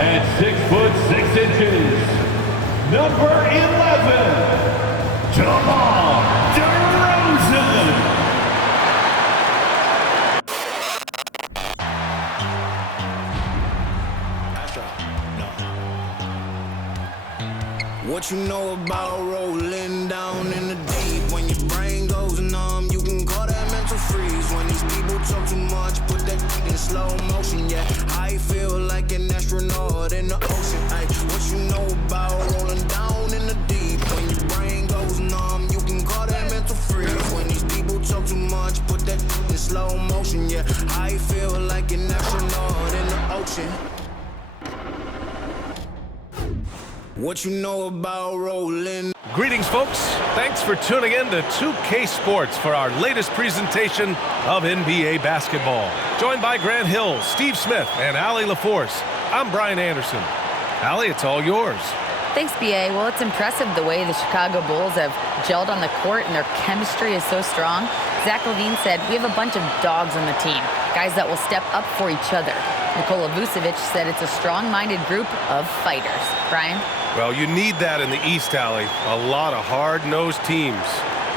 At 6'6", number 11, DeMar DeRozan. What you know about rolling down in the deep? When your brain goes numb, you can call that mental freeze. When these people talk too much, put that in slow motion. Yeah, I feel like an astronaut in the ocean. Ay, what you know about rolling down in the deep? When your brain goes numb, you can call that mental freeze. When these people talk too much, put that in slow motion. Yeah, I feel like an astronaut in the ocean. What you know about rolling? Greetings, folks. Thanks for tuning in to 2K Sports for our latest presentation of NBA basketball. Joined by Grant Hill, Steve Smith, and Allie LaForce. I'm Brian Anderson. Allie, it's all yours. Thanks, B.A. Well, it's impressive the way the Chicago Bulls have gelled on the court and their chemistry is so strong. Zach LaVine said, "We have a bunch of dogs on the team, guys that will step up for each other." Nikola Vucevic said it's a strong-minded group of fighters. Brian? Well, you need that in the East, Allie. A lot of hard-nosed teams.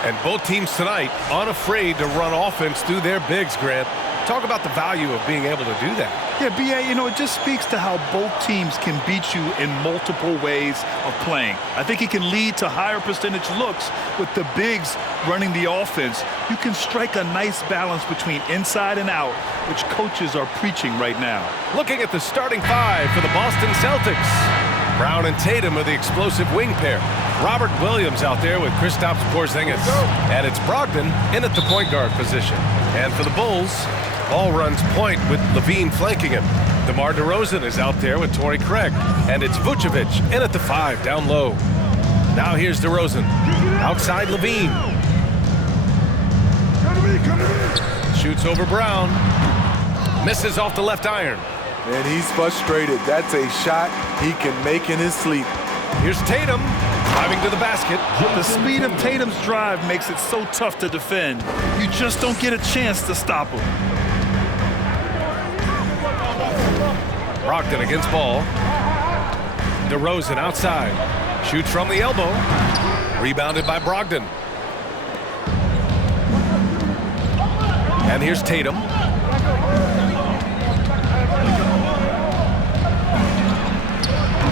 And both teams tonight unafraid to run offense through their bigs, Grant. Talk about the value of being able to do that. Yeah, B.A., it just speaks to how both teams can beat you in multiple ways of playing. I think it can lead to higher percentage looks with the bigs running the offense. You can strike a nice balance between inside and out, which coaches are preaching right now. Looking at the starting five for the Boston Celtics. Brown and Tatum are the explosive wing pair. Robert Williams out there with Kristaps Porzingis. And it's Brogdon in at the point guard position. And for the Bulls, all runs point with LaVine flanking him. DeMar DeRozan is out there with Torrey Craig. And it's Vucevic in at the 5 down low. Now here's DeRozan. Outside LaVine. Shoots over Brown. Misses off the left iron. And he's frustrated. That's a shot he can make in his sleep. Here's Tatum driving to the basket. The speed of Tatum's drive makes it so tough to defend. You just don't get a chance to stop him. Brogdon against ball. DeRozan outside. Shoots from the elbow. Rebounded by Brogdon. And here's Tatum.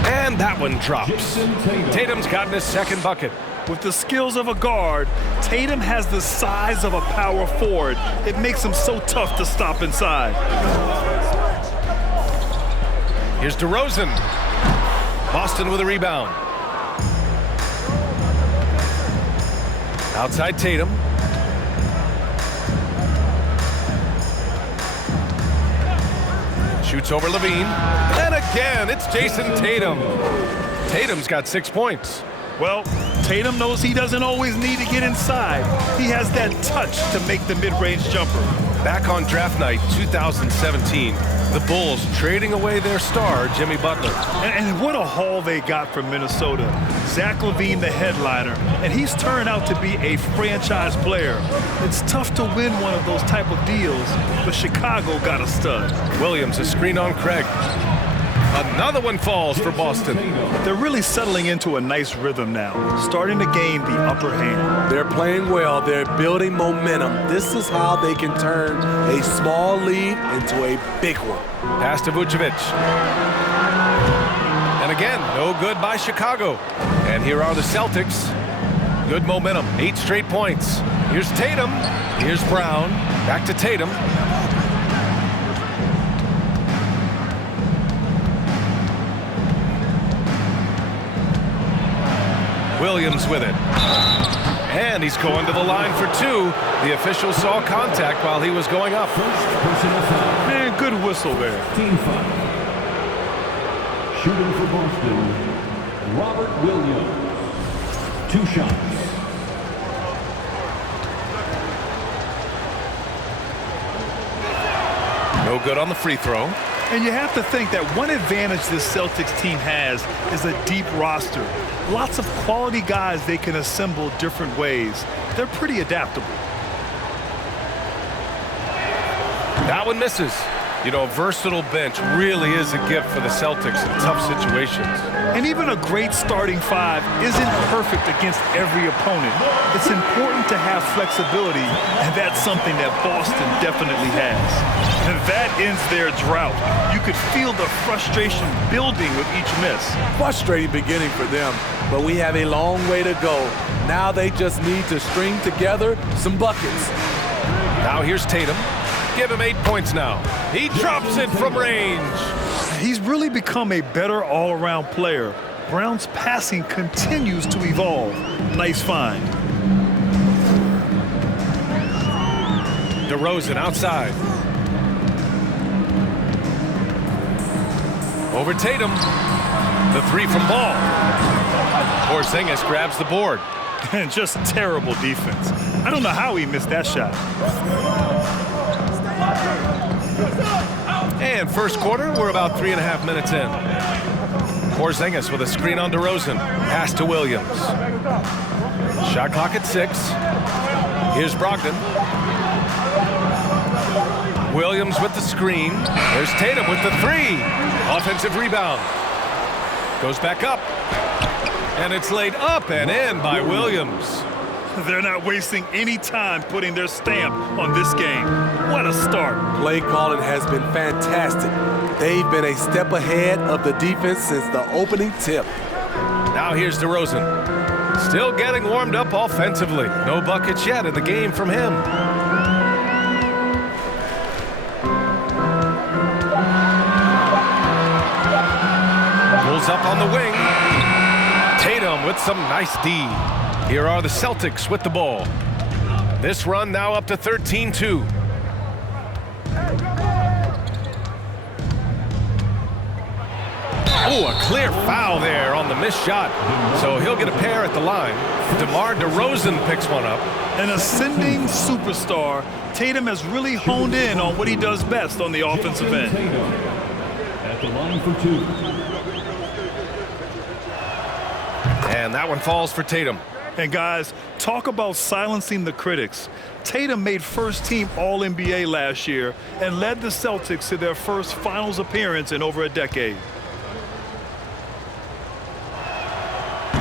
And that one drops. Tatum's gotten his second bucket. With the skills of a guard, Tatum has the size of a power forward. It makes him so tough to stop inside. Here's DeRozan. Boston with a rebound. Outside Tatum. Shoots over LaVine. And again, it's Jason Tatum. Tatum's got 6 points. Well, Tatum knows he doesn't always need to get inside. He has that touch to make the mid-range jumper. Back on draft night 2017, the Bulls trading away their star, Jimmy Butler. And what a haul they got from Minnesota. Zach LaVine, the headliner, and he's turned out to be a franchise player. It's tough to win one of those type of deals, but Chicago got a stud. Williams, a screen on Craig. Another one falls for Boston. They're really settling into a nice rhythm now, starting to gain the upper hand. They're playing well. They're building momentum. This is how they can turn a small lead into a big one. Pass to Vucevic. And again, no good by Chicago. And here are the Celtics. Good momentum, 8 straight points. Here's Tatum. Here's Brown. Back to Tatum. Williams with it. And he's going to the line for 2. The official saw contact while he was going up. Man, good whistle there. Team foul. Shooting for Boston, Robert Williams. 2 shots. No good on the free throw. And you have to think that one advantage this Celtics team has is a deep roster. Lots of quality guys they can assemble different ways. They're pretty adaptable. That one misses. You know, a versatile bench really is a gift for the Celtics in tough situations. And even a great starting five isn't perfect against every opponent. It's important to have flexibility, and that's something that Boston definitely has. And that ends their drought. You could feel the frustration building with each miss. Frustrating beginning for them, but we have a long way to go. Now they just need to string together some buckets. Now here's Tatum. Give him 8 points now. He drops it from range. He's really become a better all-around player. Brown's passing continues to evolve. Nice find. DeRozan outside. Over Tatum. The three from Ball. Porzingis grabs the board. And just terrible defense. I don't know how he missed that shot. And first quarter, we're about 3.5 minutes in. Porzingis with a screen on DeRozan. Pass to Williams. Shot clock at 6. Here's Brogdon. Williams with the screen. There's Tatum with the 3. Offensive rebound. Goes back up. And it's laid up and in by Williams. They're not wasting any time putting their stamp on this game. What a start. Play calling has been fantastic. They've been a step ahead of the defense since the opening tip. Now here's DeRozan. Still getting warmed up offensively. No buckets yet in the game from him. Pulls up on the wing. Tatum with some nice D. Here are the Celtics with the ball. This run now up to 13-2. Oh, a clear foul there on the missed shot. So he'll get a pair at the line. DeMar DeRozan picks one up. An ascending superstar, Tatum has really honed in on what he does best on the offensive end. At the line for 2. And that one falls for Tatum. And guys, talk about silencing the critics. Tatum made first-team All-NBA last year and led the Celtics to their first finals appearance in over a decade.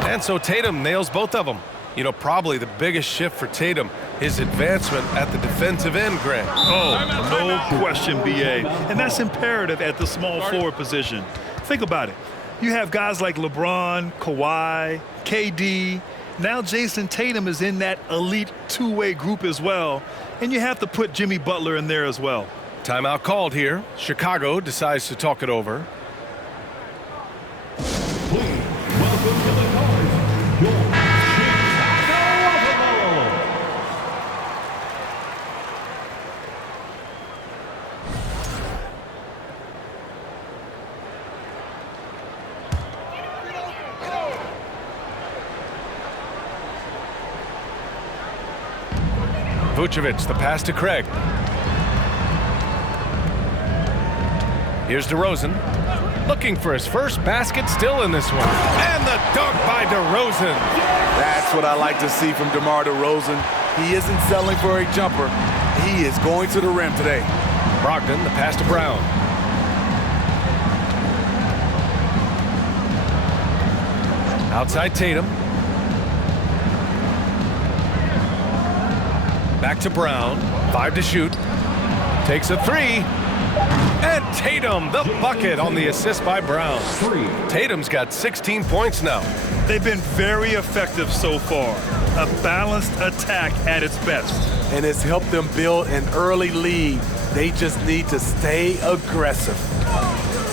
And so Tatum nails both of them. You know, probably the biggest shift for Tatum, his advancement at the defensive end, Greg. Oh, no question, B.A. And that's imperative at the small forward position. Think about it. You have guys like LeBron, Kawhi, KD. Now Jason Tatum is in that elite two-way group as well. And you have to put Jimmy Butler in there as well. Timeout called here. Chicago decides to talk it over. Please welcome to the court, your Chicago Bulls. Vucevic, the pass to Craig. Here's DeRozan, looking for his first basket, still in this one. And the dunk by DeRozan. That's what I like to see from DeMar DeRozan. He isn't settling for a jumper. He is going to the rim today. Brogdon, the pass to Brown. Outside Tatum. Back to Brown. 5 to shoot. Takes a 3. And Tatum, the bucket on the assist by Brown. Tatum's got 16 points now. They've been very effective so far. A balanced attack at its best. And it's helped them build an early lead. They just need to stay aggressive.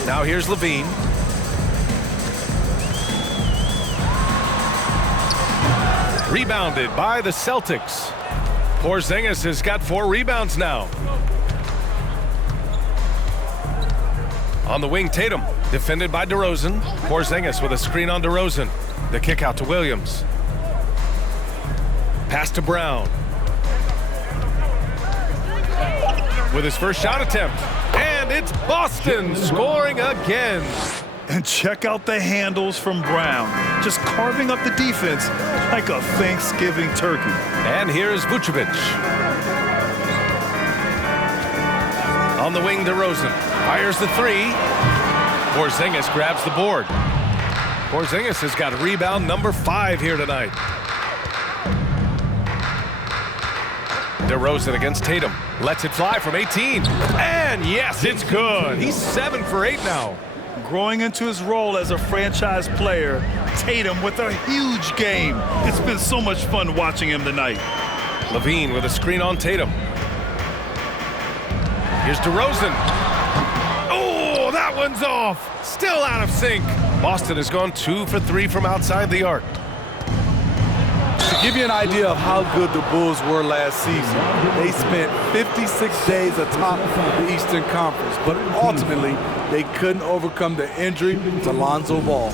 Now here's Levine. Rebounded by the Celtics. Porzingis has got 4 rebounds now. On the wing, Tatum, defended by DeRozan. Porzingis with a screen on DeRozan. The kick out to Williams. Pass to Brown. With his first shot attempt. And it's Boston scoring again. And check out the handles from Brown. Just carving up the defense like a Thanksgiving turkey. And here's Vucevic. On the wing, DeRozan fires the three. Porzingis grabs the board. Porzingis has got rebound number 5 here tonight. DeRozan against Tatum. Lets it fly from 18. And yes, it's good. He's 7 for 8 now. Growing into his role as a franchise player, Tatum with a huge game. It's been so much fun watching him tonight. LaVine with a screen on Tatum. Here's DeRozan. Oh, that one's off. Still out of sync. Boston has gone 2 for 3 from outside the arc. To give you an idea of how good the Bulls were last season, they spent 56 days atop the Eastern Conference, but ultimately they couldn't overcome the injury to Lonzo Ball.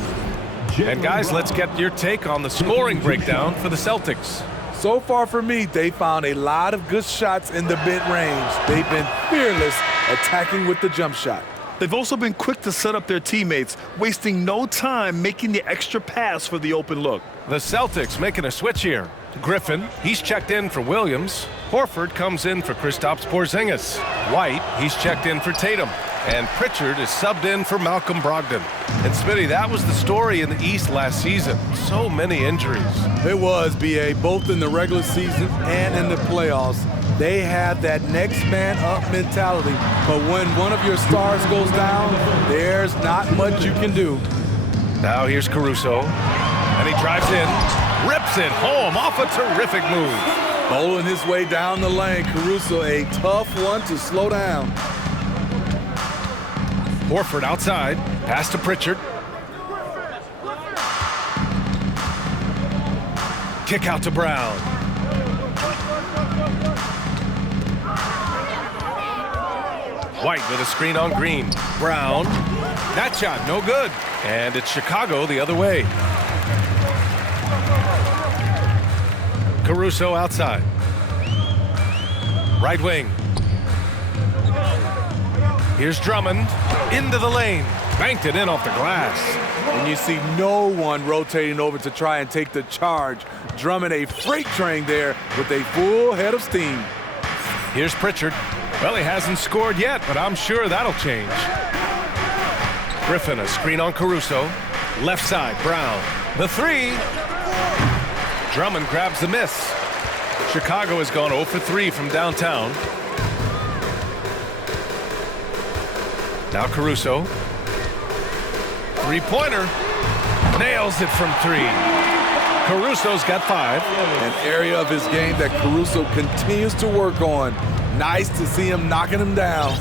And guys, let's get your take on the scoring breakdown for the Celtics. So far for me, they found a lot of good shots in the mid-range. They've been fearless attacking with the jump shot. They've also been quick to set up their teammates, wasting no time making the extra pass for the open look. The Celtics making a switch here. Griffin, he's checked in for Williams. Horford comes in for Kristaps Porzingis. White, he's checked in for Tatum. And Pritchard is subbed in for Malcolm Brogdon. And Smitty, that was the story in the East last season. So many injuries. It was, B.A., both in the regular season and in the playoffs. They had that next man up mentality. But when one of your stars goes down, there's not much you can do. Now here's Caruso. And he drives in, rips it home off a terrific move. Bowling his way down the lane, Caruso, a tough one to slow down. Horford outside, pass to Pritchard. Kick out to Brown. White with a screen on Green. Brown, that shot no good. And it's Chicago the other way. Caruso outside. Right wing. Here's Drummond into the lane. Banked it in off the glass. And you see no one rotating over to try and take the charge. Drummond a freight train there with a full head of steam. Here's Pritchard. Well, he hasn't scored yet, but I'm sure that'll change. Griffin, a screen on Caruso. Left side, Brown. The three. Drummond grabs the miss. Chicago has gone 0 for 3 from downtown. Now Caruso. Three-pointer. Nails it from 3. Caruso's got 5. An area of his game that Caruso continues to work on. Nice to see him knocking him down.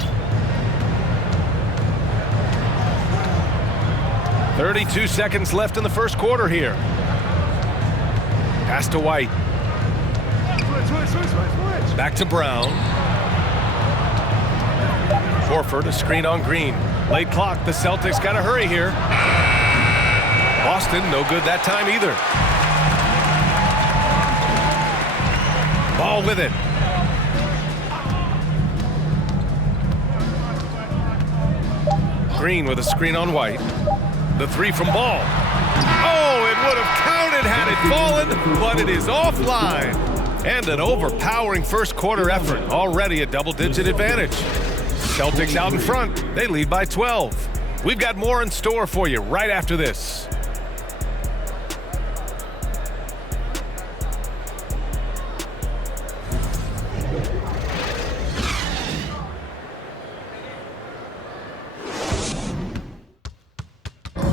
32 seconds left in the first quarter here. Pass to White. Back to Brown. Horford, a screen on Green. Late clock, the Celtics got to hurry here. Boston, no good that time either. Ball with it. Green with a screen on White. The three from Ball. Oh, it would have counted had it fallen, but it is offline. And an overpowering first quarter effort. Already a double-digit advantage. Celtics out in front. They lead by 12. We've got more in store for you right after this.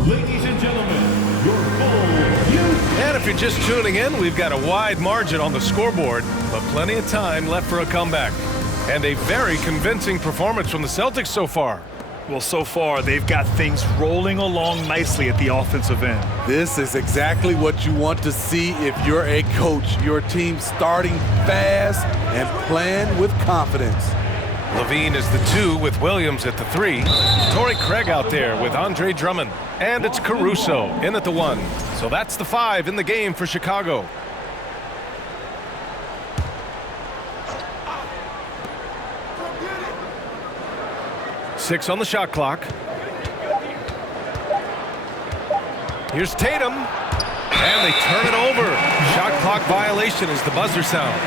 Ladies and gentlemen, your Bulls youth. And if you're just tuning in, we've got a wide margin on the scoreboard, but plenty of time left for a comeback. And a very convincing performance from the Celtics so far. Well, so far, they've got things rolling along nicely at the offensive end. This is exactly what you want to see if you're a coach. Your team starting fast and playing with confidence. LaVine is the 2 with Williams at the 3. Torrey Craig out there with Andre Drummond. And it's Caruso in at the 1. So that's the 5 in the game for Chicago. Six on the shot clock. Here's Tatum. And they turn it over. Shot clock violation as the buzzer sounds.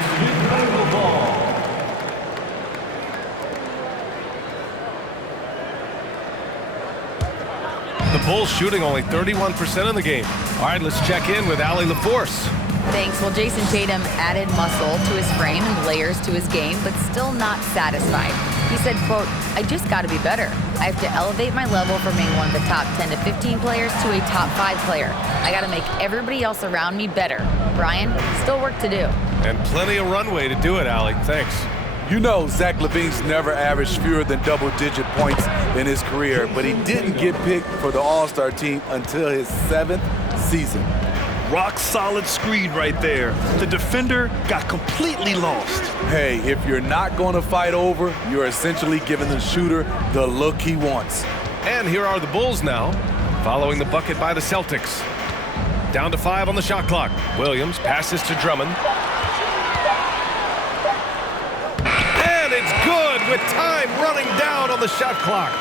The Bulls shooting only 31% in the game. All right, let's check in with Allie LaForce. Thanks. Well, Jason Tatum added muscle to his frame and layers to his game, but still not satisfied. He said, quote, "I just got to be better. I have to elevate my level from being one of the top 10 to 15 players to a top 5 player. I got to make everybody else around me better." Brian, still work to do. And plenty of runway to do it, Allie. Thanks. You know Zach LaVine's never averaged fewer than double-digit points in his career, but he didn't get picked for the All-Star team until his 7th season. Rock solid screen right there. The defender got completely lost. Hey, if you're not going to fight over, you're essentially giving the shooter the look he wants. And here are the Bulls now, following the bucket by the Celtics. Down to 5 on the shot clock. Williams passes to Drummond. And it's good with time running down on the shot clock.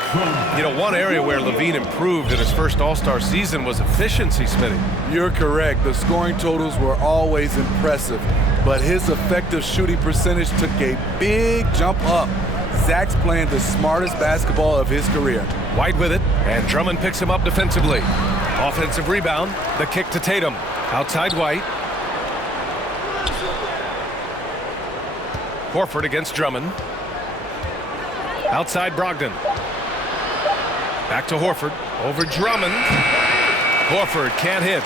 You know, one area where LaVine improved in his first All-Star season was efficiency, Smitty. You're correct. The scoring totals were always impressive, but his effective shooting percentage took a big jump up. Zach's playing the smartest basketball of his career. White with it, and Drummond picks him up defensively. Offensive rebound, the kick to Tatum. Outside White. Horford against Drummond. Outside Brogdon. Back to Horford. Over Drummond. Horford can't hit.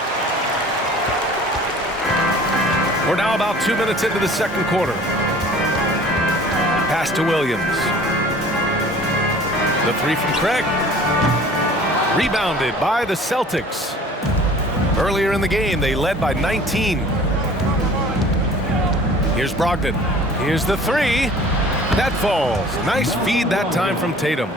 We're now about 2 minutes into the second quarter. Pass to Williams. The three from Craig. Rebounded by the Celtics. Earlier in the game, they led by 19. Here's Brogdon. Here's the three. That falls. Nice feed that time from Tatum.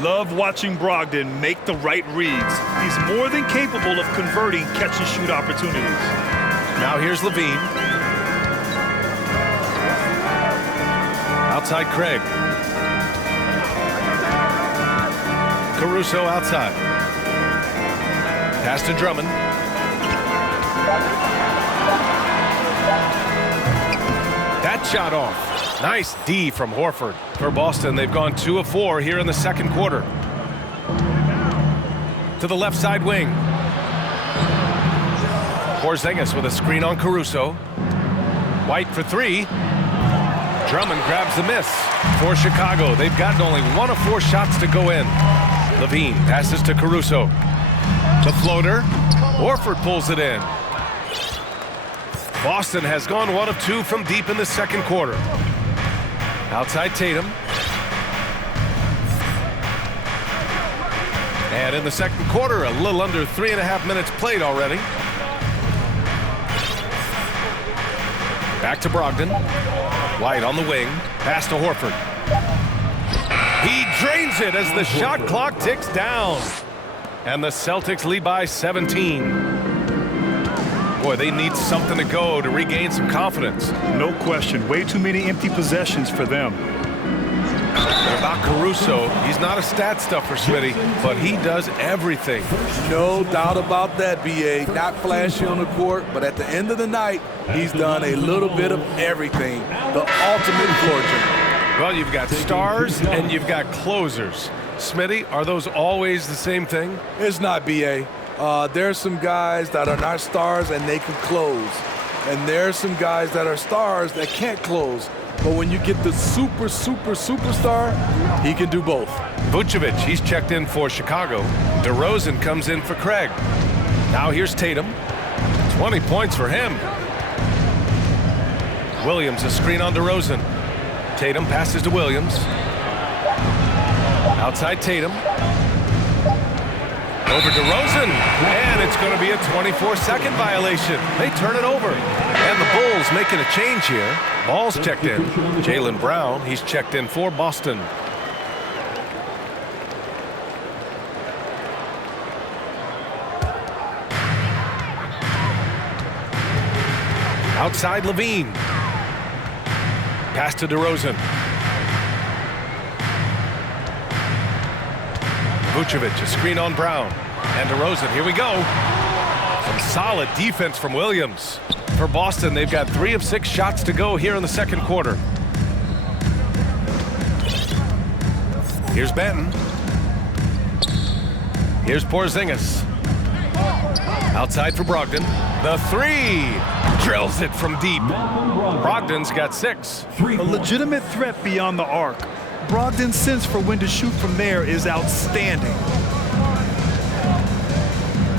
Love watching Brogdon make the right reads. He's more than capable of converting catch-and-shoot opportunities. Now here's LaVine. Outside Craig. Caruso outside. Pass to Drummond. That shot off. Nice D from Horford. For Boston, they've gone 2 of 4 here in the second quarter. To the left side wing. Porzingis with a screen on Caruso. White for 3. Drummond grabs the miss for Chicago. They've gotten only 1 of 4 shots to go in. LaVine passes to Caruso. The floater. Horford pulls it in. Boston has gone 1 of 2 from deep in the second quarter. Outside Tatum. And in the second quarter, a little under 3.5 minutes played already. Back to Brogdon. White on the wing. Pass to Horford. He drains it as the shot clock ticks down. And the Celtics lead by 17. Boy, they need something to go to regain some confidence. No question. Way too many empty possessions for them. And about Caruso, he's not a stat stuffer, Smitty, but he does everything. No doubt about that, B.A. Not flashy on the court, but at the end of the night, he's done a little bit of everything. The ultimate floor general. Well, you've got stars and you've got closers. Smitty, are those always the same thing? It's not, B.A. There's some guys that are not stars and they can close. And there's some guys that are stars that can't close. But when you get the superstar, he can do both. Vucevic, he's checked in for Chicago. DeRozan comes in for Craig. Now here's Tatum. 20 points for him. Williams, a screen on DeRozan. Tatum passes to Williams. Outside Tatum. Over DeRozan, and it's going to be a 24-second violation. They turn it over, and the Bulls making a change here. Ball's checked in. Jaylen Brown, he's checked in for Boston. Outside LaVine. Pass to DeRozan. Vucevic, a screen on Brown. And DeRozan, here we go. Some solid defense from Williams. For Boston, they've got 3 of 6 shots to go here in the second quarter. Here's Benton. Here's Porzingis. Outside for Brogdon. The three. Drills it from deep. Brogdon's got 6. A legitimate threat beyond the arc. Brogdon's sense for when to shoot from there is outstanding.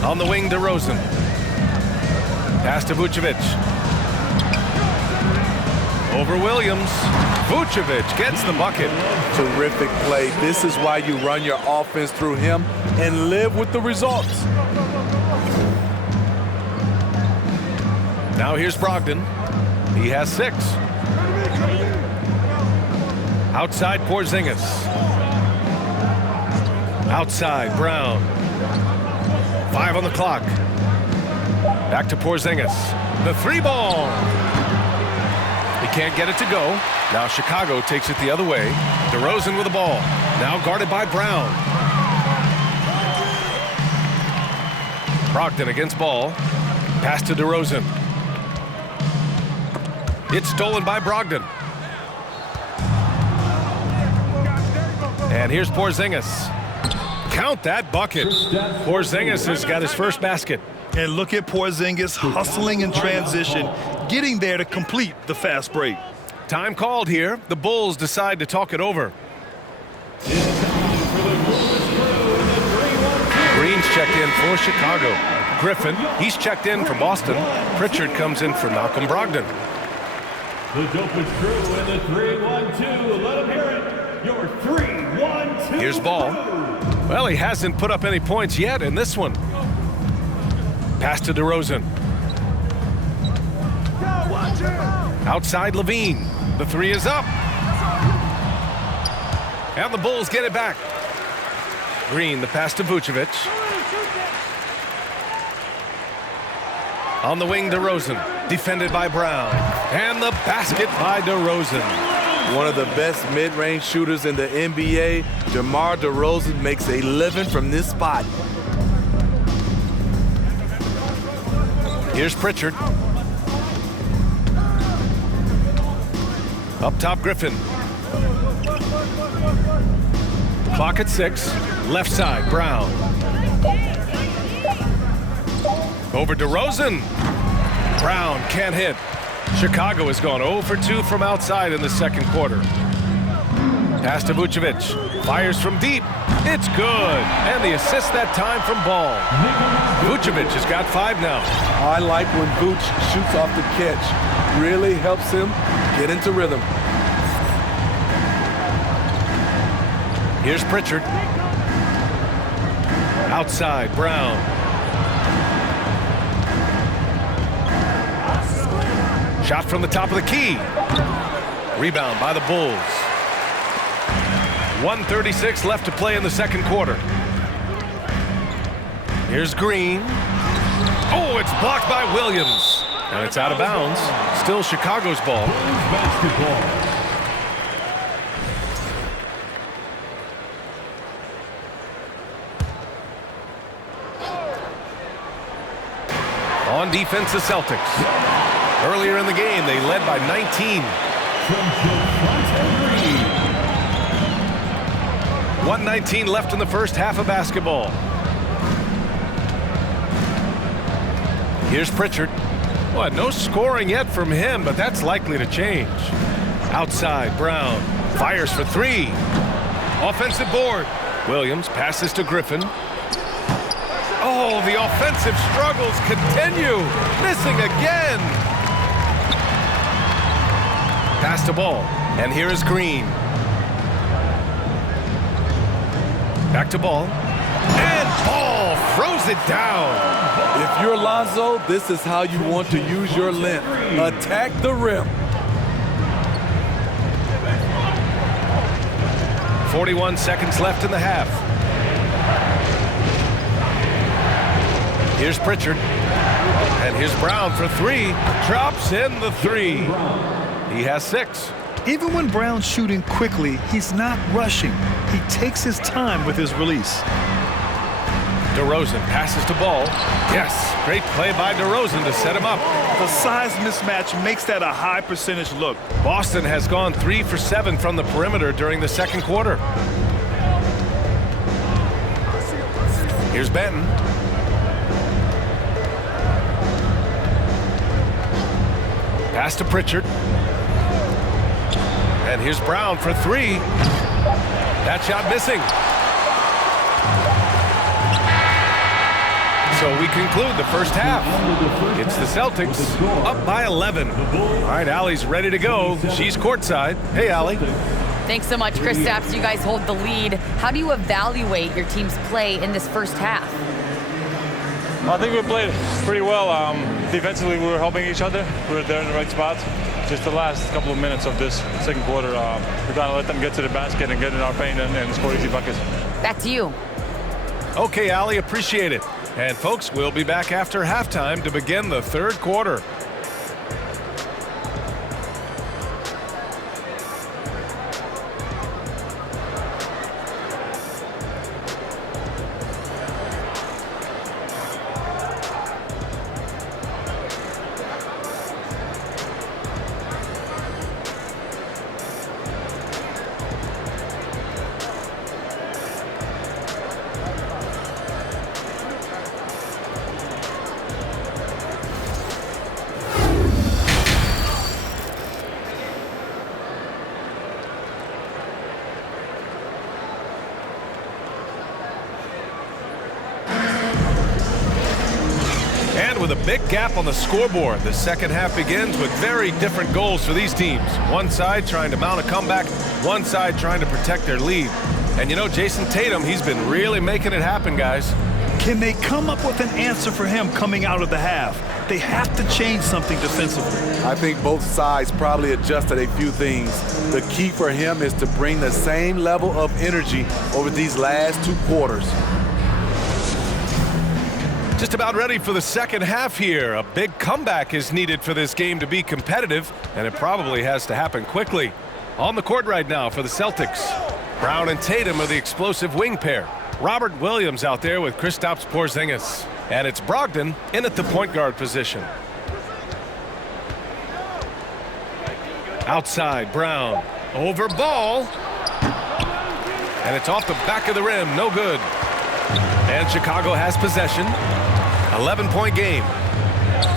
On the wing, DeRozan. Pass to Vucevic. Over Williams. Vucevic gets the bucket. Terrific play. This is why you run your offense through him and live with the results. Now here's Brogdon. He has 6. Outside Porzingis. Outside Brown. 5 on the clock. Back to Porzingis. The 3-ball. He can't get it to go. Now Chicago takes it the other way. DeRozan with the ball. Now guarded by Brown. Brogdon against ball. Pass to DeRozan. It's stolen by Brogdon. And here's Porzingis. Count that bucket. Porzingis has got his first basket. And look at Porzingis hustling in transition, getting there to complete the fast break. Time called here. The Bulls decide to talk it over. Green's checked in for Chicago. Griffin, he's checked in for Boston. Pritchard comes in for Malcolm Brogdon. The dopest crew in the 3-1-2. Let them hear it. Your 3-1-2. Here's Ball. Well, he hasn't put up any points yet in this one. Pass to DeRozan. Outside Levine. The 3 is up. And the Bulls get it back. Green, the pass to Vucevic. On the wing, DeRozan. Defended by Brown. And the basket by DeRozan. One of the best mid-range shooters in the NBA, DeMar DeRozan makes a living from this spot. Here's Pritchard. Up top, Griffin. Clock at 6. Left side, Brown. Over DeRozan. Brown can't hit. Chicago has gone 0 for 2 from outside in the second quarter. Pass to Vucevic. Fires from deep. It's good. And the assist that time from Ball. Vucevic has got 5 now. I like when Vuce shoots off the catch. Really helps him get into rhythm. Here's Pritchard. Outside, Brown. Shot from the top of the key. Rebound by the Bulls. 1:36 left to play in the second quarter. Here's Green. Oh, it's blocked by Williams. And it's out of bounds. Still Chicago's ball. Basketball. On defense, the Celtics. Earlier in the game, they led by 19. From Javonte Green. 1:19 left in the first half of basketball. Here's Pritchard. Well, no scoring yet from him, but that's likely to change. Outside, Brown. Fires for 3. Offensive board. Williams passes to Griffin. Oh, the offensive struggles continue. Missing again. Pass to Ball. And here is Green. Back to Ball. And Ball throws it down. If you're Lonzo, this is how you want to use your length. Attack the rim. 41 seconds left in the half. Here's Pritchard. And here's Brown for 3. Drops in the 3. He has 6. Even when Brown's shooting quickly, he's not rushing. He takes his time with his release. DeRozan passes to Ball. Yes, great play by DeRozan to set him up. The size mismatch makes that a high percentage look. Boston has gone 3 for 7 from the perimeter during the second quarter. Here's Benton. Pass to Pritchard. And here's Brown for three. That shot missing. So we conclude the first half. It's the Celtics up by 11. All right, Allie's ready to go. She's courtside. Hey, Allie. Thanks so much, Kristaps. You guys hold the lead. How do you evaluate your team's play in this first half? I think we played pretty well. Defensively, we were helping each other. We were there in the right spots. Just the last couple of minutes of this second quarter, we're trying to let them get to the basket and get in our paint and score easy buckets. Back to you. Okay, Allie, appreciate it. And folks, we'll be back after halftime to begin the third quarter. With a big gap on the scoreboard, the second half begins with very different goals for these teams. One side trying to mount a comeback, one side trying to protect their lead. And you know, Jason Tatum, he's been really making it happen, guys. Can they come up with an answer for him coming out of the half? They have to change something defensively. I think both sides probably adjusted a few things. The key for him is to bring the same level of energy over these last two quarters. Just about ready for the second half here. A big comeback is needed for this game to be competitive, and it probably has to happen quickly. On the court right now for the Celtics, Brown and Tatum are the explosive wing pair. Robert Williams out there with Kristaps Porzingis. And it's Brogdon in at the point guard position. Outside, Brown. Over ball. And it's off the back of the rim. No good. And Chicago has possession. 11-point game.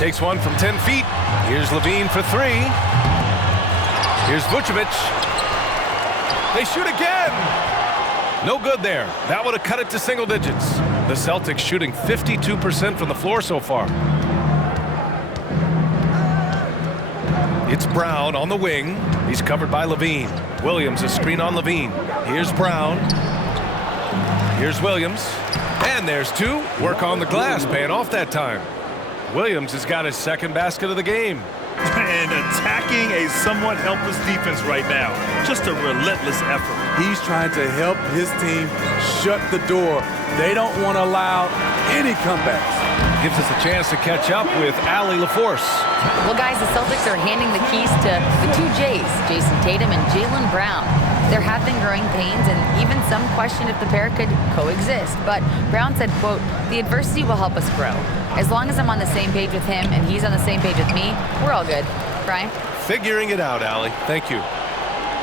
Takes one from 10 feet. Here's Levine for three. Here's Vucevic. They shoot again. No good there. That would have cut it to single digits. The Celtics shooting 52% from the floor so far. It's Brown on the wing. He's covered by Levine. Williams a screen on Levine. Here's Brown. Here's Williams. And there's two. Work on the glass, paying off that time. Williams has got his second basket of the game. And attacking a somewhat helpless defense right now. Just a relentless effort. He's trying to help his team shut the door. They don't want to allow any comebacks. Gives us a chance to catch up with Allie LaForce. Well, guys, the Celtics are handing the keys to the two J's, Jason Tatum and Jaylen Brown. There have been growing pains, and even some question if the pair could coexist. But Brown said, quote, "The adversity will help us grow. As long as I'm on the same page with him and he's on the same page with me, we're all good." Brian? Figuring it out, Allie. Thank you.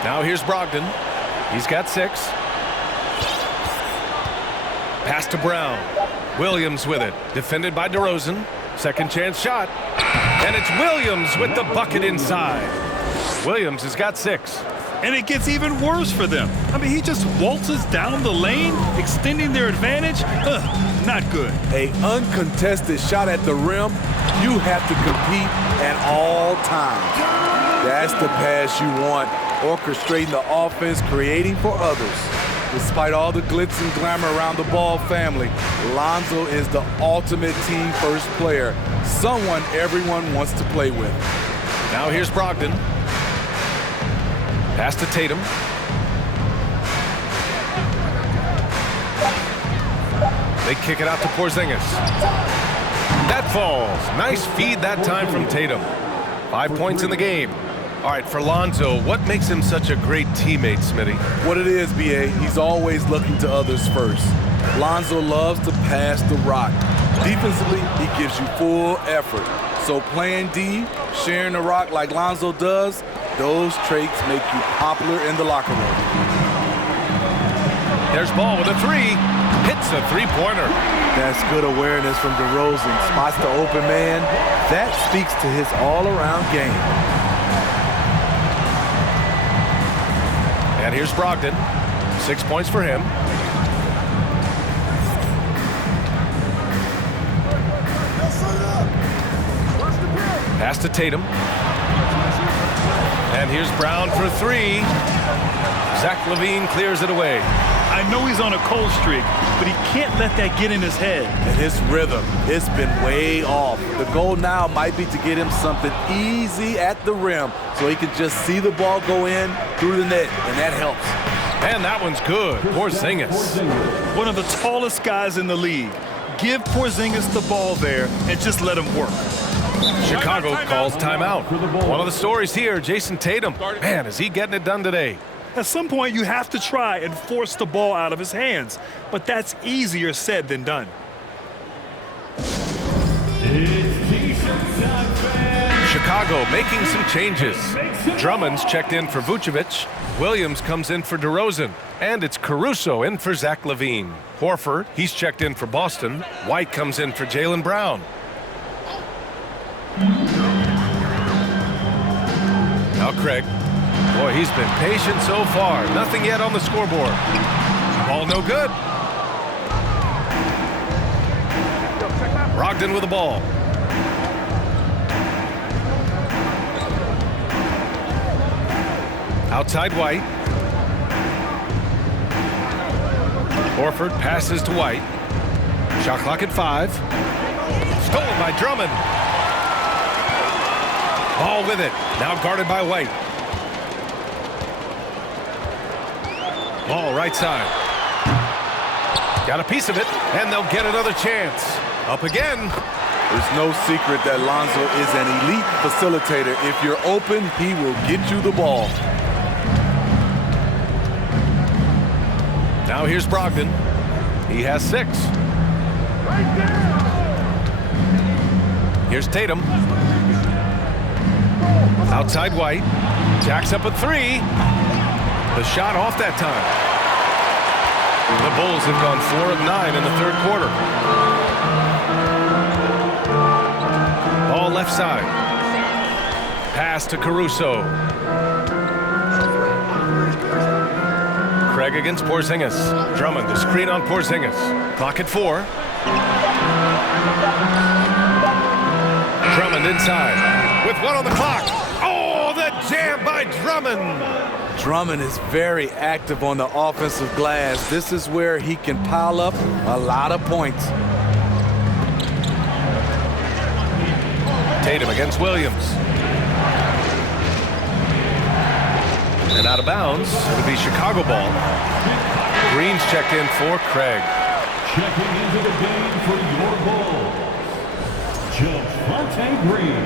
Now here's Brogdon. He's got 6. Pass to Brown. Williams with it. Defended by DeRozan. Second chance shot. And it's Williams with the bucket inside. Williams has got 6. And it gets even worse for them. I mean, he just waltzes down the lane, extending their advantage. Not good. An uncontested shot at the rim, you have to compete at all times. That's the pass you want, orchestrating the offense, creating for others. Despite all the glitz and glamour around the Ball family, Lonzo is the ultimate team-first player, someone everyone wants to play with. Now here's Brogdon. Pass to Tatum. They kick it out to Porzingis. That falls. Nice feed that time from Tatum. 5 points in the game. All right, for Lonzo, what makes him such a great teammate, Smitty? What it is, B.A., he's always looking to others first. Lonzo loves to pass the rock. Defensively, he gives you full effort. So playing D, sharing the rock like Lonzo does, those traits make you popular in the locker room. There's Ball with a 3. hits a three-pointer. That's good awareness from DeRozan. Spots the open man. That speaks to his all-around game. And here's Brogdon. 6 points for him. Pass to Tatum. And here's Brown for three. Zach LaVine clears it away. I know he's on a cold streak, but he can't let that get in his head. And his rhythm, it's been way off. The goal now might be to get him something easy at the rim so he can just see the ball go in through the net, and that helps. And that one's good. Porzingis. One of the tallest guys in the league. Give Porzingis the ball there and just let him work. Chicago calls timeout. One of the stories here, Jason Tatum. Man, is he getting it done today? At some point, you have to try and force the ball out of his hands, but that's easier said than done. Chicago making some changes. Drummond's checked in for Vucevic. Williams comes in for DeRozan. And it's Caruso in for Zach LaVine. Horford, he's checked in for Boston. White comes in for Jaylen Brown. Now Craig. Boy, he's been patient so far. Nothing yet on the scoreboard. Ball no good. Brogdon with the ball. Outside White. Horford passes to White. Shot clock at 5. Stolen by Drummond. Ball with it. Now guarded by White. Ball right side. Got a piece of it, and they'll get another chance. Up again. There's no secret that Lonzo is an elite facilitator. If you're open, he will get you the ball. Now here's Brogdon. He has 6. Here's Tatum. Outside White. Jacks up a 3. The shot off that time. The Bulls have gone 4 of 9 in the third quarter. Ball left side. Pass to Caruso. Craig against Porzingis. Drummond, the screen on Porzingis. Clock at 4. Drummond inside. With 1 on the clock. Oh, the jam by Drummond. Drummond is very active on the offensive glass. This is where he can pile up a lot of points. Tatum against Williams. And out of bounds, it'll be Chicago ball. Green's checked in for Craig. Checking into the game for your Bulls, Javonte Green.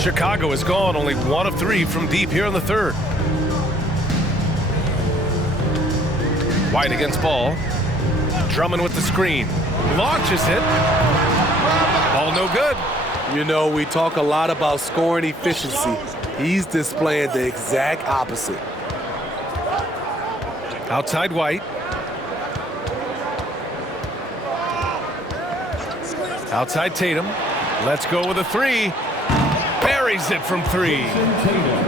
Chicago has gone only 1 of 3 from deep here in the third. White against Ball. Drummond with the screen. Launches it. Ball no good. You know, we talk a lot about scoring efficiency. He's displaying the exact opposite. Outside White. Outside Tatum. Let's go with a 3. Buries it from 3.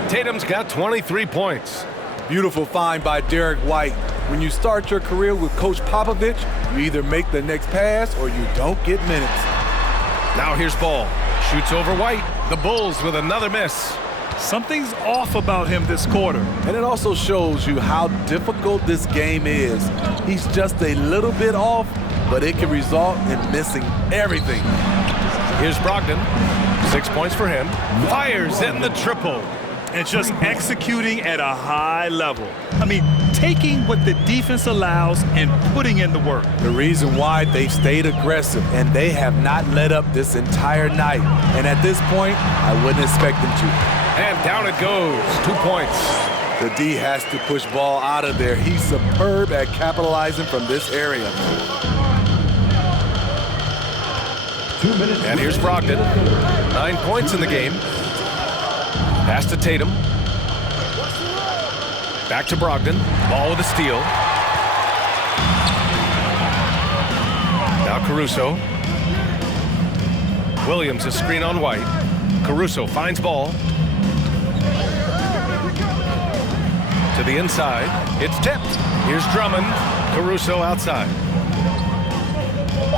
Tatum's got 23 points. Beautiful find by Derek White. When you start your career with Coach Popovich, you either make the next pass or you don't get minutes. Now here's Ball. Shoots over White. The Bulls with another miss. Something's off about him this quarter. And it also shows you how difficult this game is. He's just a little bit off, but it can result in missing everything. Here's Brogdon. 6 points for him. Fires in the triple. And just executing at a high level. I mean, taking what the defense allows and putting in the work. The reason why they've stayed aggressive and they have not let up this entire night. And at this point, I wouldn't expect them to. And down it goes. 2 points. The D has to push Ball out of there. He's superb at capitalizing from this area. 2 minutes. And here's Brogdon. 9 points in the game. Pass to Tatum. Back to Brogdon. Ball with a steal. Now Caruso. Williams, a screen on White. Caruso finds ball. To the inside. It's tipped. Here's Drummond. Caruso outside.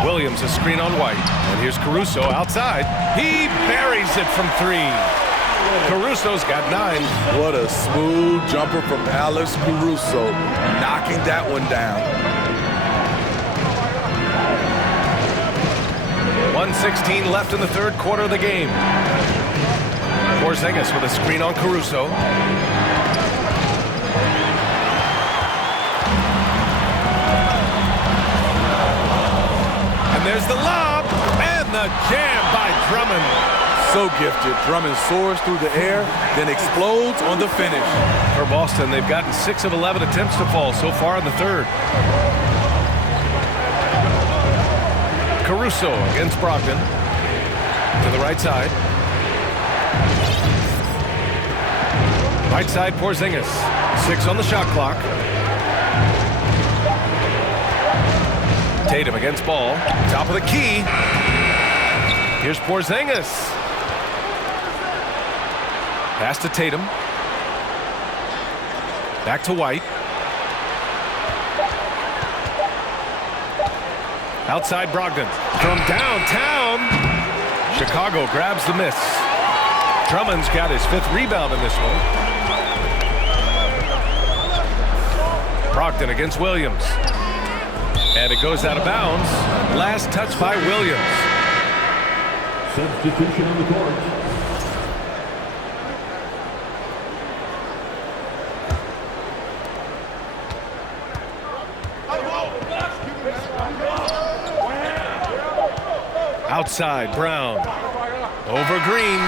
Williams, a screen on White. And here's Caruso outside. He buries it from 3. Caruso's got 9. What a smooth jumper from Alex Caruso, knocking that one down. 1:16 left in the third quarter of the game. Porzingis with a screen on Caruso. And there's the lob and the jam by Drummond. So gifted. Drummond soars through the air, then explodes on the finish. For Boston, they've gotten 6 of 11 attempts to fall so far in the third. Caruso against Brogdon. To the right side. Right side, Porzingis. 6 on the shot clock. Tatum against Ball. Top of the key. Here's Porzingis. Pass to Tatum. Back to White. Outside Brogdon. From downtown. Chicago grabs the miss. Drummond's got his 5th rebound in this one. Brogdon against Williams. And it goes out of bounds. Last touch by Williams. Substitution on the court. Outside, Brown. Over Green.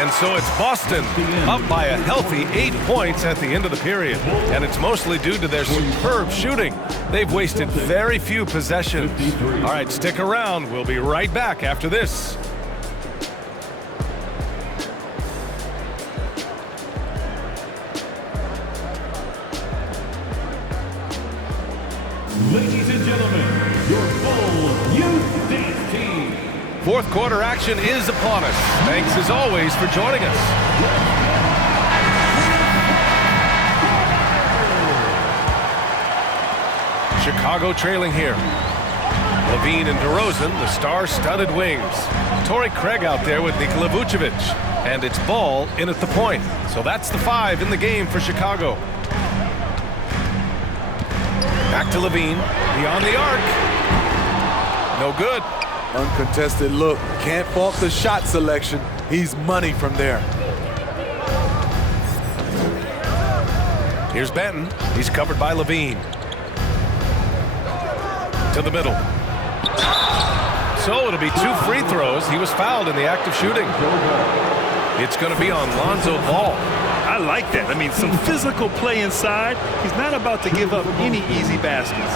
And so it's Boston up by a healthy 8 points at the end of the period. And it's mostly due to their superb shooting. They've wasted very few possessions. All right, stick around. We'll be right back after this. Ladies and gentlemen, your full youth dance team. Fourth quarter action is upon us. Thanks as always for joining us. Chicago trailing here. Levine and DeRozan, the star-studded wings. Torrey Craig out there with Nikola Vucevic. And it's Ball in at the point. So that's the 5 in the game for Chicago. Back to Levine, beyond the arc. No good. Uncontested look. Can't fault the shot selection. He's money from there. Here's Benton. He's covered by Levine. To the middle. So it'll be 2 free throws. He was fouled in the act of shooting. It's going to be on Lonzo Ball. I like that. I mean, some physical play inside. He's not about to give up any easy baskets.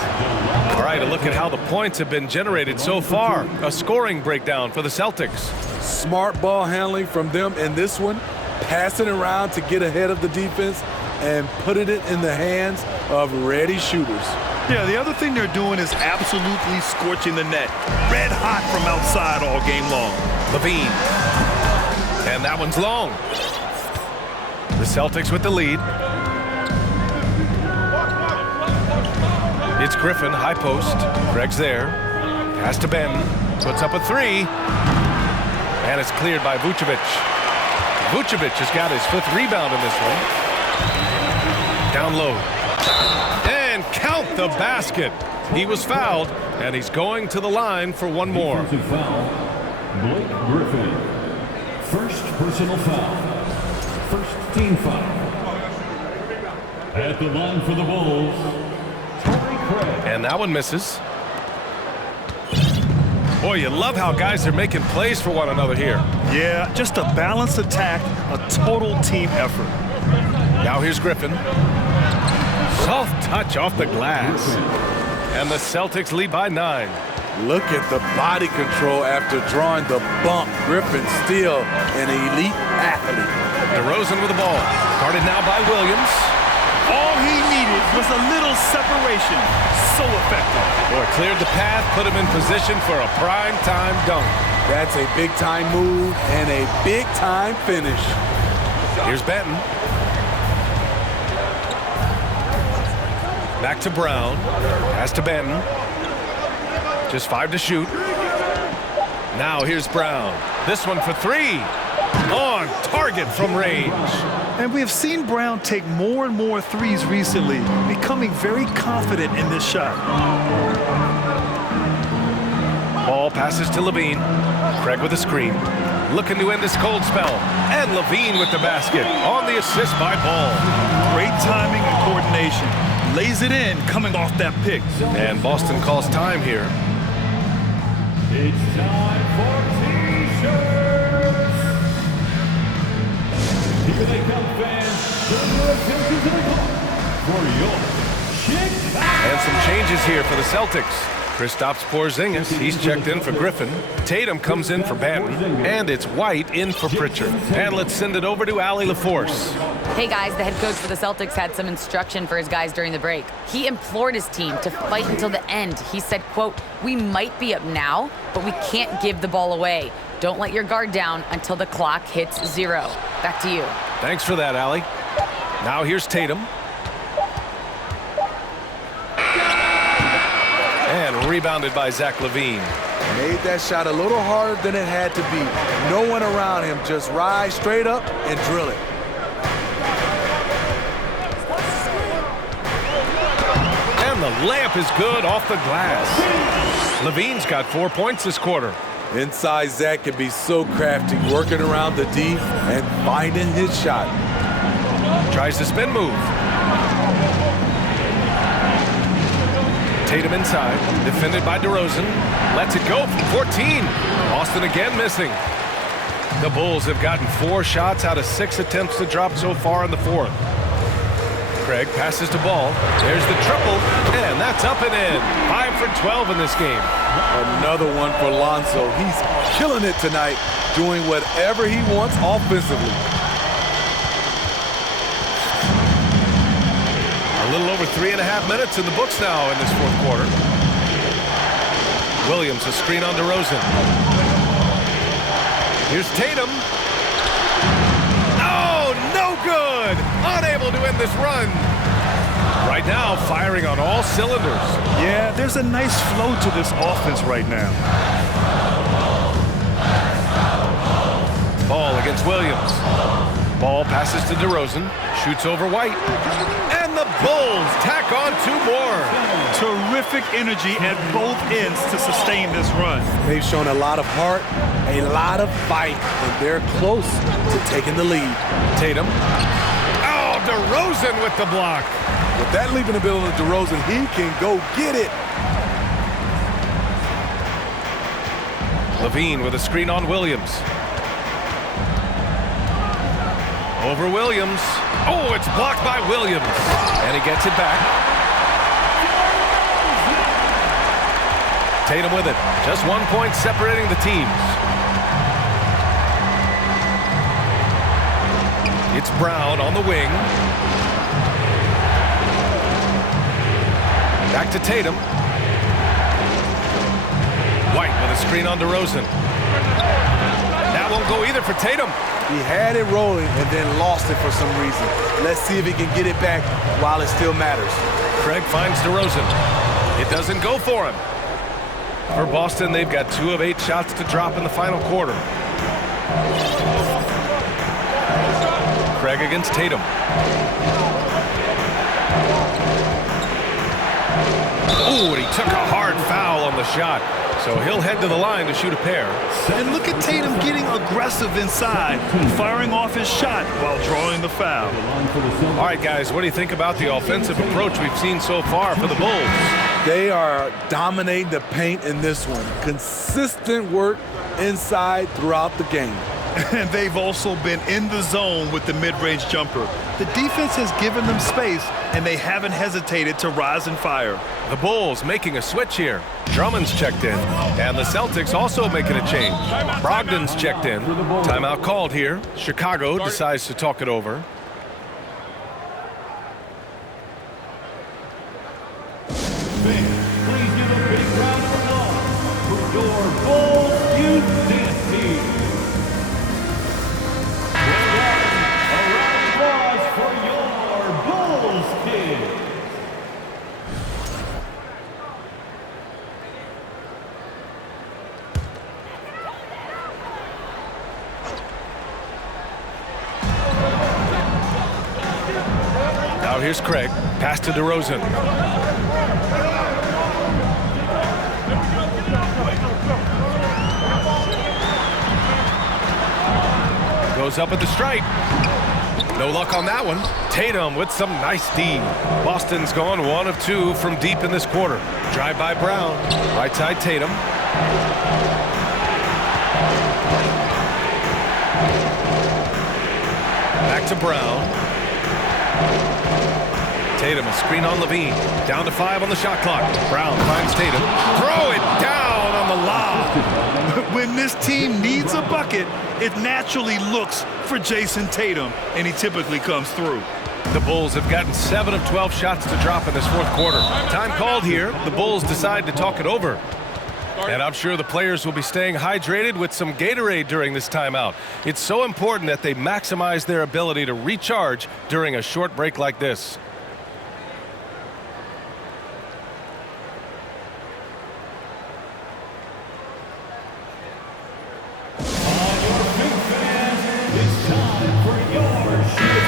All right, a look at how the points have been generated so far. A scoring breakdown for the Celtics. Smart ball handling from them in this one. Passing around to get ahead of the defense and putting it in the hands of ready shooters. Yeah, the other thing they're doing is absolutely scorching the net. Red hot from outside all game long. Levine. And that one's long. The Celtics with the lead. It's Griffin, high post. Craig's there. Pass to Benton. Puts up a 3. And it's cleared by Vucevic. Vucevic has got his 5th rebound in this one. Down low. And count the basket. He was fouled, and he's going to the line for one more. Defensive foul. Blake Griffin. First personal foul. First team foul. At the line for the Bulls, Torrey Craig. And that one misses. Boy, you love how guys are making plays for one another here. Yeah, just a balanced attack, a total team effort. Now here's Griffin. Soft touch off the glass. And the Celtics lead by 9. Look at the body control after drawing the bump. Griffin still an elite athlete. DeRozan with the ball. Guarded now by Williams. All he needed was a little separation. So effective. Boy, cleared the path, put him in position for a prime-time dunk. That's a big-time move and a big-time finish. Here's Benton. Back to Brown. Pass to Benton. Just 5 to shoot. Now here's Brown. This one for 3. On target from range. And we have seen Brown take more and more threes recently, becoming very confident in this shot. Ball passes to Levine. Craig with a screen. Looking to end this cold spell. And Levine with the basket. On the assist by Ball. Great timing and coordination. Lays it in, coming off that pick. And Boston calls time here. It's time for T-shirts. Here they come, fans. Turn your attention to the clock for your Chicago. And some changes here for the Celtics. Kristaps Porzingis, he's checked in for Griffin. Tatum comes in for Banton. And it's White in for Pritchard. And let's send it over to Allie LaForce. Hey guys, the head coach for the Celtics had some instruction for his guys during the break. He implored his team to fight until the end. He said, quote, "We might be up now, but we can't give the ball away. Don't let your guard down until the clock hits 0. Back to you." Thanks for that, Allie. Now here's Tatum. And rebounded by Zach LaVine. Made that shot a little harder than it had to be. No one around him. Just rise straight up and drill it. And the layup is good off the glass. LaVine's got 4 points this quarter. Inside, Zach can be so crafty, working around the D and finding his shot. Tries the spin move. Tatum inside, defended by DeRozan. Lets it go from 14. Boston again missing. The Bulls have gotten 4 shots out of 6 attempts to drop so far in the 4th. Craig passes to Ball. There's the triple, and that's up and in. 5 for 12 in this game. Another one for Lonzo. He's killing it tonight, doing whatever he wants offensively. A little over 3.5 minutes in the books now in this 4th quarter. Williams, a screen on DeRozan. Here's Tatum. Oh, no good! Unable to end this run. Right now, firing on all cylinders. Yeah, there's a nice flow to this offense right now. Ball against Williams. Ball passes to DeRozan. Shoots over White. And the Bulls tack on 2 more. Terrific energy at both ends to sustain this run. They've shown a lot of heart, a lot of fight, and they're close to taking the lead. Tatum. Oh, DeRozan with the block. With that leaping ability of DeRozan, he can go get it. LaVine with a screen on Williams. Over Williams. Oh, it's blocked by Williams. And he gets it back. Tatum with it. Just 1 point separating the teams. It's Brown on the wing. Back to Tatum. White with a screen on DeRozan. That won't go either for Tatum. He had it rolling and then lost it for some reason. Let's see if he can get it back while it still matters. Craig finds DeRozan. It doesn't go for him. For Boston, they've got 2 of 8 shots to drop in the final quarter. Craig against Tatum. Oh, and he took a hard foul on the shot. So he'll head to the line to shoot a pair. And look at Tatum getting aggressive inside, firing off his shot while drawing the foul. All right, guys, what do you think about the offensive approach we've seen so far for the Bulls? They are dominating the paint in this one. Consistent work inside throughout the game. And they've also been in the zone with the mid-range jumper. The defense has given them space, and they haven't hesitated to rise and fire. The Bulls making a switch here. Drummond's checked in, and the Celtics also making a change. Brogdon's checked in. Timeout called here. Chicago decides to talk it over. Fans, please give a big round of applause for your Bulls Youth Dance Team. A round of applause for your Bulls kids. Now here's Craig. Pass to DeRozan. Goes up at the stripe. No luck on that one. Tatum with some nice D. Boston's gone 1 of 2 from deep in this quarter. Drive by Brown. Right side Tatum. Back to Brown. Tatum, a screen on Levine. Down to 5 on the shot clock. Brown finds Tatum. Throw it down on the lob. When this team needs a bucket, it naturally looks for Jason Tatum, and he typically comes through. The Bulls have gotten 7 of 12 shots to drop in this fourth quarter. Time called here. The Bulls decide to talk it over. And I'm sure the players will be staying hydrated with some Gatorade during this timeout. It's so important that they maximize their ability to recharge during a short break like this. It's time for your Chicago.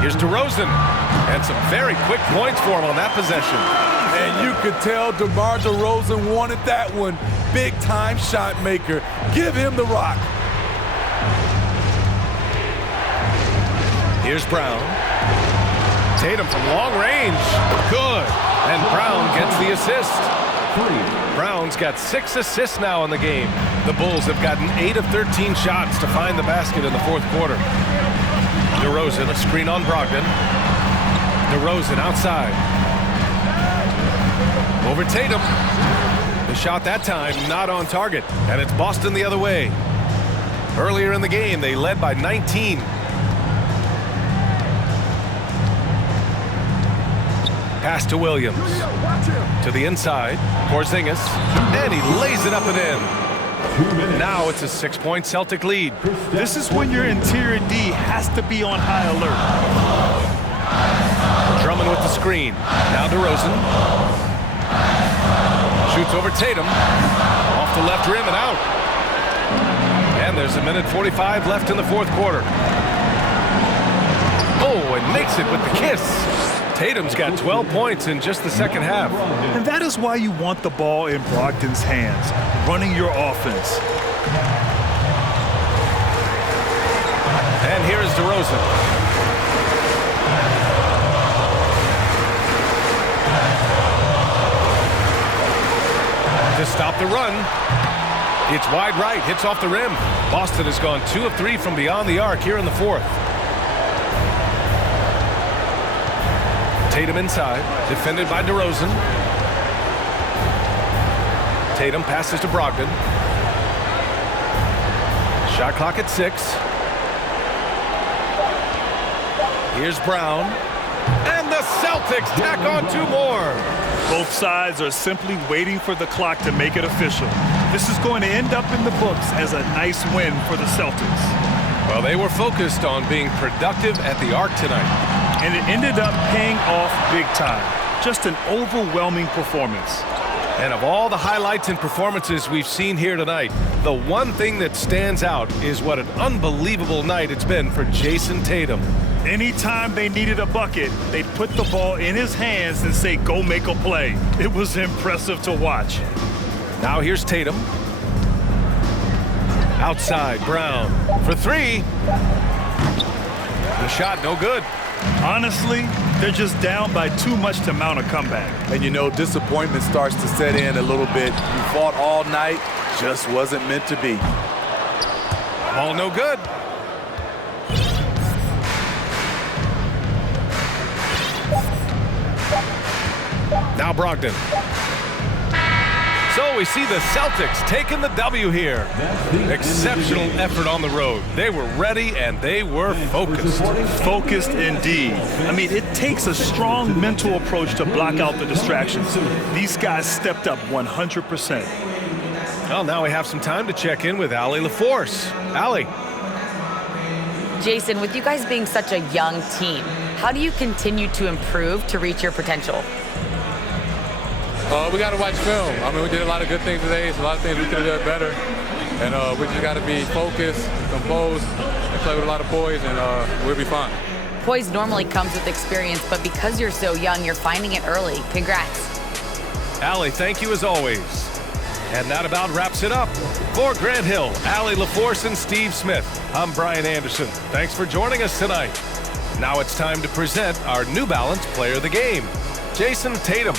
Here's DeRozan. And some very quick points for him on that possession. And you could tell DeMar DeRozan wanted that one. Big-time shot maker. Give him the rock. Here's Brown. Tatum from long range. Good. And Brown gets the assist. Brown's got 6 assists now in the game. The Bulls have gotten 8 of 13 shots to find the basket in the fourth quarter. DeRozan, a screen on Brogdon. DeRozan outside. Over Tatum. The shot that time not on target. And it's Boston the other way. Earlier in the game, they led by 19. Pass to Williams. To the inside. Porzingis. And he lays it up and in. Now it's a 6-point Celtic lead. This is when your interior D has to be on high alert. Drummond with the screen. Now DeRozan. Shoots over Tatum. Off the left rim and out. And there's 1:45 left in the fourth quarter. Oh, and makes it with the kiss. Tatum's got 12 points in just the second half. And that is why you want the ball in Brogdon's hands, running your offense. And here is DeRozan. To stop the run. It's wide right, hits off the rim. Boston has gone 2 of 3 from beyond the arc here in the fourth. Tatum inside, defended by DeRozan. Tatum passes to Brogdon. Shot clock at 6. Here's Brown. And the Celtics tack on 2 more. Both sides are simply waiting for the clock to make it official. This is going to end up in the books as a nice win for the Celtics. Well, they were focused on being productive at the arc tonight. And it ended up paying off big time. Just an overwhelming performance. And of all the highlights and performances we've seen here tonight, the one thing that stands out is what an unbelievable night it's been for Jason Tatum. Anytime they needed a bucket, they'd put the ball in his hands and say, go make a play. It was impressive to watch. Now here's Tatum. Outside, Brown for three. The shot, no good. Honestly, they're just down by too much to mount a comeback. And you know, disappointment starts to set in a little bit. You fought all night, just wasn't meant to be. Ball no good. Now Brogdon. So we see the Celtics taking the W here. Exceptional effort on the road. They were ready and they were focused. Focused indeed. I mean, it takes a strong mental approach to block out the distractions. These guys stepped up 100%. Well, now we have some time to check in with Allie LaForce. Allie. Jason, with you guys being such a young team, how do you continue to improve to reach your potential? We got to watch film. I mean, we did a lot of good things today. There's a lot of things we could have done better. And we just got to be focused, composed, and play with a lot of poise, and we'll be fine. Poise normally comes with experience, but because you're so young, you're finding it early. Congrats. Allie, thank you as always. And that about wraps it up. For Grant Hill, Allie LaForce, and Steve Smith, I'm Brian Anderson. Thanks for joining us tonight. Now it's time to present our New Balance Player of the Game, Jason Tatum.